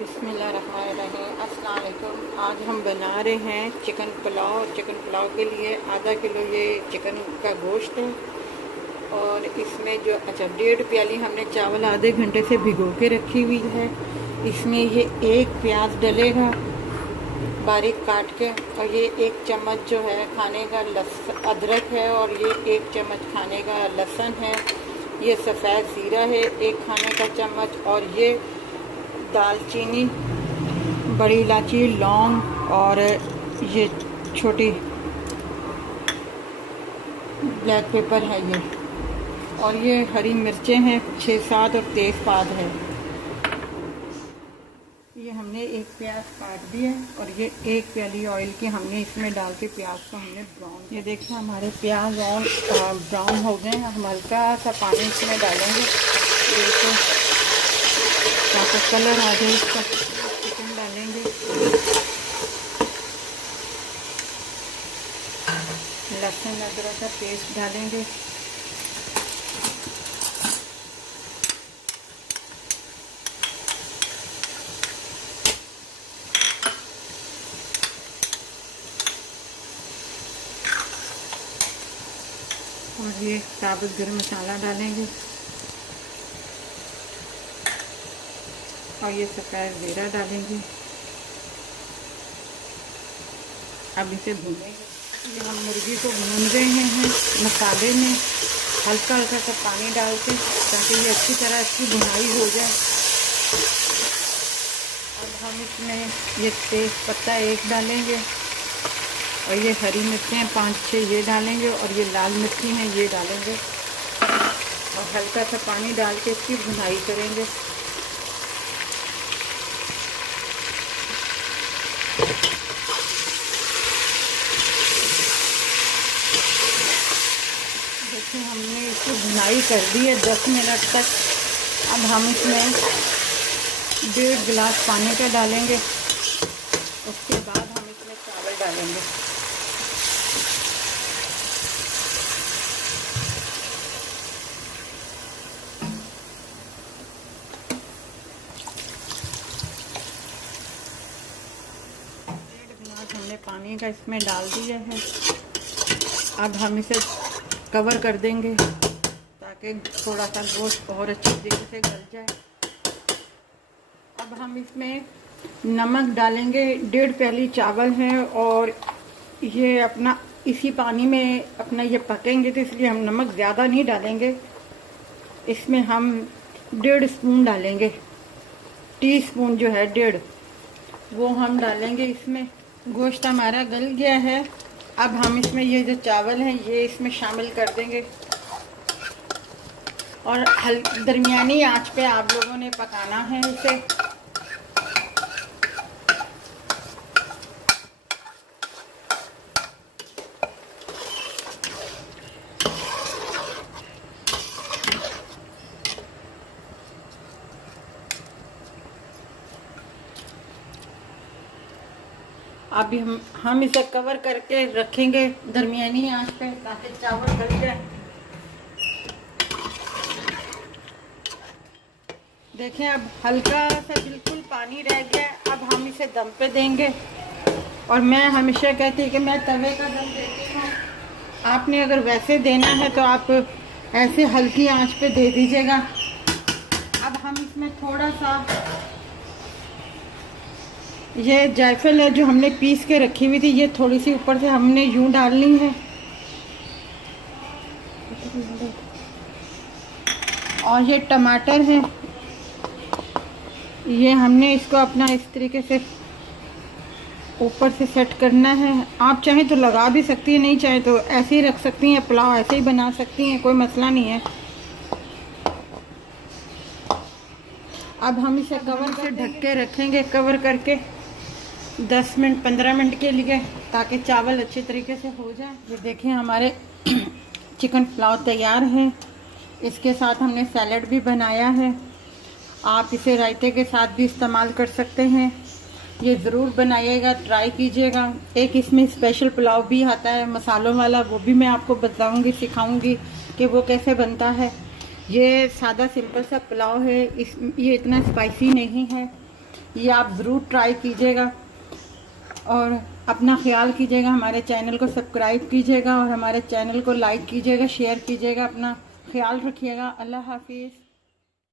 बिस्मिल्लाहिर्रहमानिर्रहीम। अस्सलाम वालेकुम। आज हम बना रहे हैं चिकन पुलाव। चिकन पुलाव के लिए आधा किलो ये चिकन का गोश्त है और इसमें जो 1.5 प्याली हमने चावल आधे घंटे से भिगो के रखी हुई है। इसमें ये 1 प्याज डलेगा बारीक काट के, और ये 1 चम्मच जो है खाने का अदरक है, और ये 1 चम्मच खाने का लहसुन है। ये सफ़ेद ज़ीरा है 1 खाने का चम्मच, और ये दालचीनी, बड़ी इलायची, लौंग, और ये छोटी ब्लैक पेपर है ये, और ये हरी मिर्चें हैं 6-7, और तेज़पात है। ये हमने 1 प्याज काट दिया, और ये 1 प्याली ऑयल की हमने इसमें डाल के प्याज को हमने ब्राउन। ये देखिए हमारे प्याज और ब्राउन हो गए हैं। हम हल्का सा पानी इसमें डालेंगे बिल्कुल ताकि कलर आ जाए इसका। चिकन डालेंगे, लहसुन अदरक का पेस्ट डालेंगे, और ये साबुत गरम मसाला डालेंगे, और ये सफ़ेद ज़ीरा डालेंगे। अब इसे भूनेंगे। ये हम मुर्गी को भून रहे हैं मसाले में, हल्का हल्का सा पानी डाल के, ताकि ये अच्छी तरह इसकी भुनाई हो जाए। अब हम इसमें ये तेज़पत्ता 1 डालेंगे, और ये हरी मिर्चें 5-6 ये डालेंगे, और ये लाल मिर्ची हैं ये डालेंगे, और हल्का सा पानी डाल के इसकी भुनाई करेंगे। देखिए हमने इसकी भुनाई कर दी है 10 मिनट तक। अब हम इसमें 1.5 गिलास पानी का डालेंगे, उसके बाद हम इसमें चावल डालेंगे। हमने पानी का इसमें डाल दिया है। अब हम इसे कवर कर देंगे ताकि थोड़ा सा गोश्त और अच्छी तरीके से गल जाए। अब हम इसमें नमक डालेंगे। 1.5 प्याली चावल है, और ये अपना इसी पानी में अपना ये पकेंगे, तो इसलिए हम नमक ज़्यादा नहीं डालेंगे। इसमें हम 1.5 स्पून डालेंगे, टीस्पून जो है 1.5 वो हम डालेंगे इसमें। गोश्त हमारा गल गया है। अब हम इसमें ये जो चावल हैं ये इसमें शामिल कर देंगे, और दरमियानी आंच पे आप लोगों ने पकाना है इसे। अभी हम इसे कवर करके रखेंगे दरमियानी आंच पे ताकि चावल गल जाए। देखें अब हल्का सा बिल्कुल पानी रह गया। अब हम इसे दम पे देंगे, और मैं हमेशा कहती हूँ कि मैं तवे का दम देती हूँ। आपने अगर वैसे देना है तो आप ऐसे हल्की आंच पे दे दीजिएगा। अब हम इसमें थोड़ा सा ये जायफल है जो हमने पीस के रखी हुई थी, ये थोड़ी सी ऊपर से हमने यूं डालनी है, और ये टमाटर है, ये हमने इसको अपना इस तरीके से ऊपर से सेट करना है। आप चाहें तो लगा भी सकती हैं, नहीं चाहे तो ऐसे ही रख सकती हैं, पुलाव ऐसे ही बना सकती हैं, कोई मसला नहीं है। अब हम इसे कवर से ढक के रखेंगे, कवर करके 10 मिनट 15 मिनट के लिए, ताकि चावल अच्छे तरीके से हो जाए। ये देखें हमारे चिकन पुलाव तैयार है। इसके साथ हमने सैलड भी बनाया है। आप इसे रायते के साथ भी इस्तेमाल कर सकते हैं। ये ज़रूर बनाइएगा, ट्राई कीजिएगा। एक इसमें स्पेशल पुलाव भी आता है मसालों वाला, वो भी मैं आपको बताऊंगी, सिखाऊंगी कि वो कैसे बनता है। ये सादा सिंपल सा पुलाव है, ये इतना स्पाइसी नहीं है। ये आप ज़रूर ट्राई कीजिएगा और अपना ख्याल कीजिएगा। हमारे चैनल को सब्सक्राइब कीजिएगा और हमारे चैनल को लाइक कीजिएगा, शेयर कीजिएगा। अपना ख्याल रखिएगा। अल्लाह हाफिज़।